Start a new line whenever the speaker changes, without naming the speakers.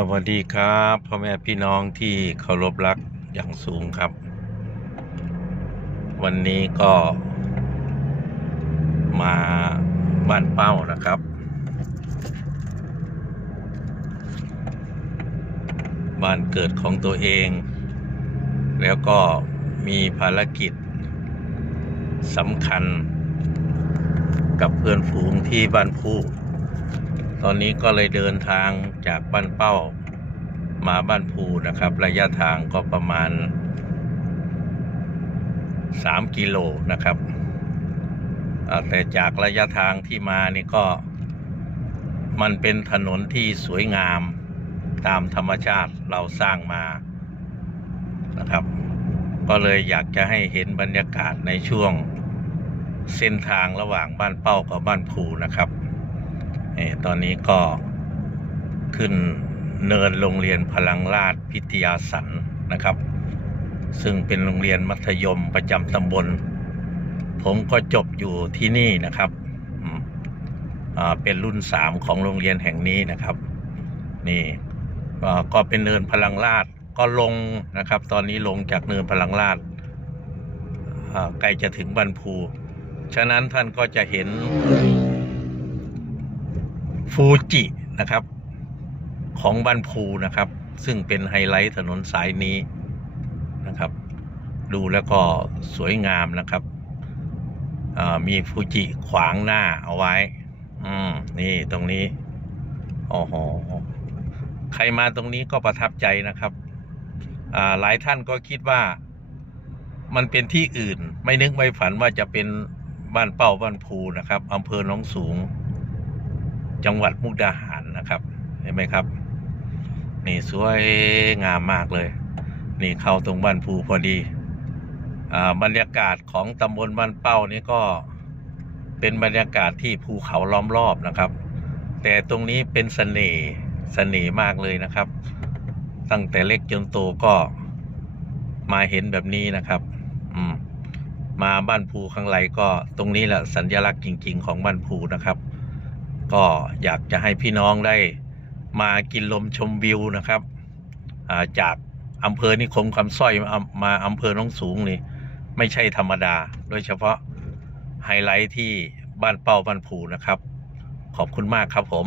สวัสดีครับพ่อแม่พี่น้องที่เคารพรักอย่างสูงครับ วันนี้ก็มาบ้านเป้านะครับ บ้านเกิดของตัวเอง แล้วก็มีภารกิจสำคัญ กับเพื่อนฝูงที่บ้านผู้ ตอนนี้ก็เลยเดินทางจากบ้านเป้ามาบ้านภูนะครับ ระยะทางก็ประมาณ 3 กิโลนะครับแต่จากระยะทางที่มานี่ก็ มันเป็นถนนที่สวยงามตามธรรมชาติเราสร้างมานะครับ ก็เลยอยากจะให้เห็นบรรยากาศในช่วงเส้นทางระหว่างบ้านเป้ากับบ้านภูนะครับ นี่ตอนนี้ก็ขึ้นเนินโรงเรียนพลังราชพิทยาสันนะครับ ซึ่งเป็นโรงเรียนมัธยมประจำตำบล ผมก็จบอยู่ที่นี่นะครับเป็นรุ่นสามของโรงเรียนแห่งนี้นะครับ นี่ก็เป็นเนินพลังราชก็ลงนะครับ ตอนนี้ลงจากเนินพลังราชใกล้จะถึงบันพู ฉะนั้นท่านก็จะเห็น ฟูจินะครับ ของบันพูนะครับ ซึ่งเป็นไฮไลท์ถนนสายนี้นะครับ ดูแล้วก็สวยงามนะครับมีฟูจิขวางหน้าเอาไว้ อืม นี่ตรงนี้โอ้โหใครมาตรงนี้ก็ประทับใจนะครับ หลายท่านก็คิดว่ามันเป็นที่อื่น ไม่นึกไม่ฝันว่าจะเป็นบ้านเป้าบ้านภูนะครับอำเภอหนองสูง จังหวัดมุกดาหารนะครับ เห็นไหมครับ นี่สวยงามมากเลย นี่เข้าตรงบ้านภูพอดีอ่าบรรยากาศของตำบลบ้านเป้านี่ก็เป็นบรรยากาศที่ภูเขาล้อมรอบนะครับ แต่ตรงนี้เป็นเสน่ห์เสน่ห์มากเลยนะครับ ตั้งแต่เล็กจนโตก็มาเห็นแบบนี้นะครับ อืมมาบ้านภูข้างไรก็ตรงนี้แหละสัญลักษณ์จริง ๆ ของบ้านภูนะครับ ก็อยากจะให้พี่น้องได้มากินลมชมวิวนะครับาจากอำเภอนิคมคำสร้อยมาอำเภอหน้องสูงนี่ไม่ใช่ธรรมดา โดยเฉพาะไฮไลท์ที่บ้านเป้าบ้านผูนะครับ ขอบคุณมากครับผม